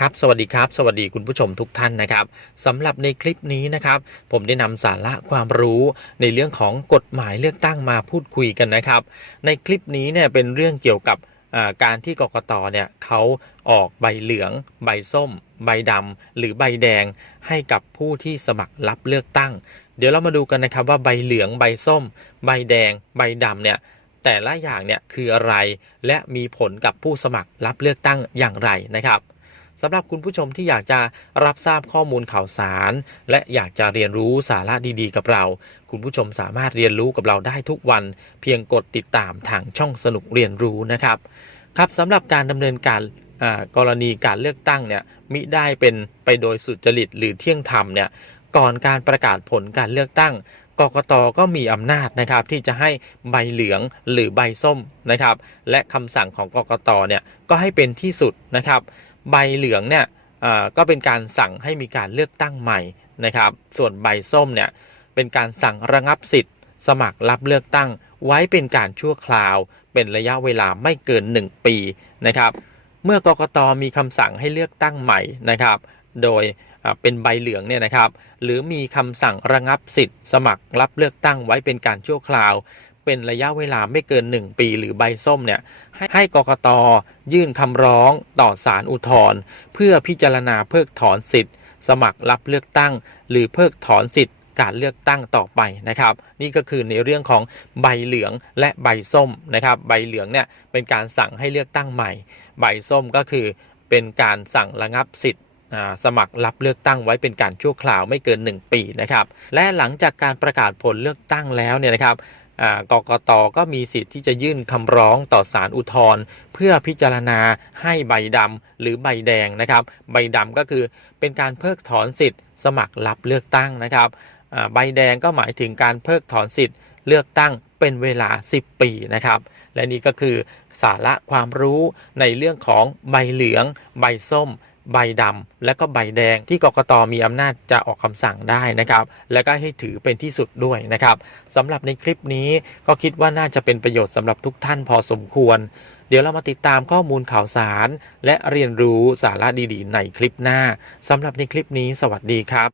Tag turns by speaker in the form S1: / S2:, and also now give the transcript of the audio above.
S1: ครับสวัสดีครับ สวัสดีคุณผู้ชมทุกท่านนะครับสำหรับในคลิปนี้นะครับ ผมได้นำสาระความรู้ในเรื่องของกฎหมายเลือกตั้งมาพูดคุยกันนะครับ ในคลิปนี้เนี่ยเป็นเรื่องเกี่ยวกับการที่กกตเนี่ยเขาออกใบเหลือง ใบส้ม ใบดำหรือใบแดงให้กับผู้ที่สมัครรับเลือกตั้ง เดี๋ยวเรามาดูกันนะครับว่าใบเหลืองใบส้ม ใบแดง ใบดำเนี่ยแต่ละอย่างเนี่ยคืออะไร และมีผลกับผู้สมัครรับเลือกตั้งอย่างไรนะครับ สำหรับคุณผู้ชมที่อยากจะรับทราบข้อมูลข่าวสาร และอยากจะเรียนรู้สาระดีๆ กับเรา คุณผู้ชมสามารถเรียนรู้กับเราได้ทุกวัน เพียงกดติดตามทางช่องสนุกเรียนรู้นะครับครับสำหรับการดำเนินการกรณีการเลือกตั้งเนี่ยมิได้เป็นไปโดยสุจริตหรือเที่ยงธรรมเนี่ยก่อนการประกาศผลการเลือกตั้งกกตก็มีอำนาจนะครับที่จะให้ใบเหลืองหรือใบส้มนะครับ และคำสั่งของกกตเนี่ยก็ให้เป็นที่สุดนะครับ ใบเหลืองเนี่ยก็เป็นการสั่งให้มีการเลือกตั้งใหม่นะครับ ส่วนใบส้มเนี่ยเป็นการสั่งระงับสิทธิ์ สมัครรับเลือกตั้ง ไว้เป็นการชั่วคราว เป็นระยะเวลาไม่เกิน 1 ปีนะครับ เมื่อกกตมีคำสั่งให้เลือกตั้งใหม่นะครับ โดยเป็นใบเหลืองเนี่ยนะครับ หรือมีคำสั่งระงับสิทธิ์ สมัครรับเลือกตั้งไว้เป็นการชั่วคราว เป็นระยะเวลาไม่เกิน 1 ปีหรือใบส้มเนี่ยให้ใหกกตยื่นคำร้องต่อศาลอุทธรณ์เพื่อพิจารณาเพิกถอนสิทธิ์ สมัครรับเลือกตั้ง หรือเพิกถอนสิทธิ์การเลือกตั้งต่อไปนะครับ นี่ก็คือในเรื่องของใบเหลืองและใบส้มนะครับ ใบเหลืองเนี่ยเป็นการสั่งให้เลือกตั้งใหม่ ใบส้มก็คือเป็นการสั่งระงับสิทธิ์สมัครรับเลือกตั้งไว้เป็นการชั่วคราวไม่เกิน 1 ปีนะครับ และหลังจากการประกาศผลเลือกตั้งแล้วเนี่ยนะครับ กกตก็มีสิทธิ์ที่จะยื่นคำร้องต่อศาลอุทธรณ์เพื่อพิจารณาให้ใบดำหรือใบแดงนะครับ ใบดำก็คือเป็นการเพิกถอนสิทธิ์ สมัครรับเลือกตั้งนะครับใบแดงก็หมายถึงการเพิกถอนสิทธิ์ เลือกตั้งเป็นเวลา 10 ปีนะครับ และนี่ก็คือสาระความรู้ในเรื่องของใบเหลือง ใบส้ม ใบดำและก็ใบแดงที่กกตมีอำนาจจะออกคำสั่งได้นะครับ และก็ให้ถือเป็นที่สุดด้วยนะครับสำหรับในคลิปนี้ก็คิดว่าน่าจะเป็นประโยชน์สำหรับทุกท่านพอสมควร เดี๋ยวเรามาติดตามข้อมูลข่าวสาร และเรียนรู้สาระดีๆ ในคลิปหน้าสำหรับในคลิปนี้ สวัสดีครับ